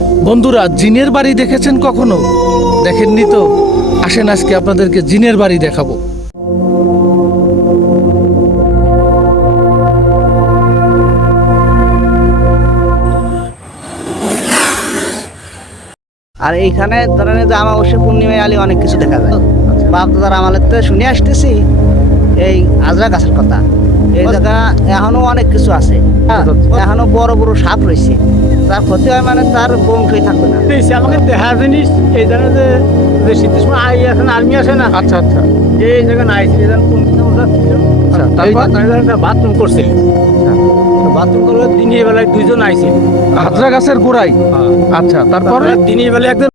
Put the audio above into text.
বন্ধুরা, জিনের বাড়ি দেখেছেন কখনো? দেখেননি তো? আসেন আজকে আপনাদেরকে জিনের বাড়ি দেখাবো। আর এইখানে ধরেন যে আমাবস্যা পূর্ণিমায় আলী অনেক কিছু দেখা যায়। বাপ দাদার আমাদের তো শুনে আসতেছি। এই আজরা গাছের কথা। এই জায়গা এখনও অনেক কিছু আছে। হ্যাঁ, এখনও বড় বড় সাপ রয়েছে। তার ক্ষতি হয় মানে তার বংশই থাকবে না। আমাকে দেখা জিনিস এই যে শীতের সময় আই আছে না আর্মি আসে না? আচ্ছা আচ্ছা। এই জায়গায় না আইসি এই একটা বাথরুম করছিল বাথরুম করলে দিনের বেলায় দুইজন আইছিল হাজরা গাছের গোড়াই আচ্ছা তারপরে? তারপরে দিনের বেলায় একজন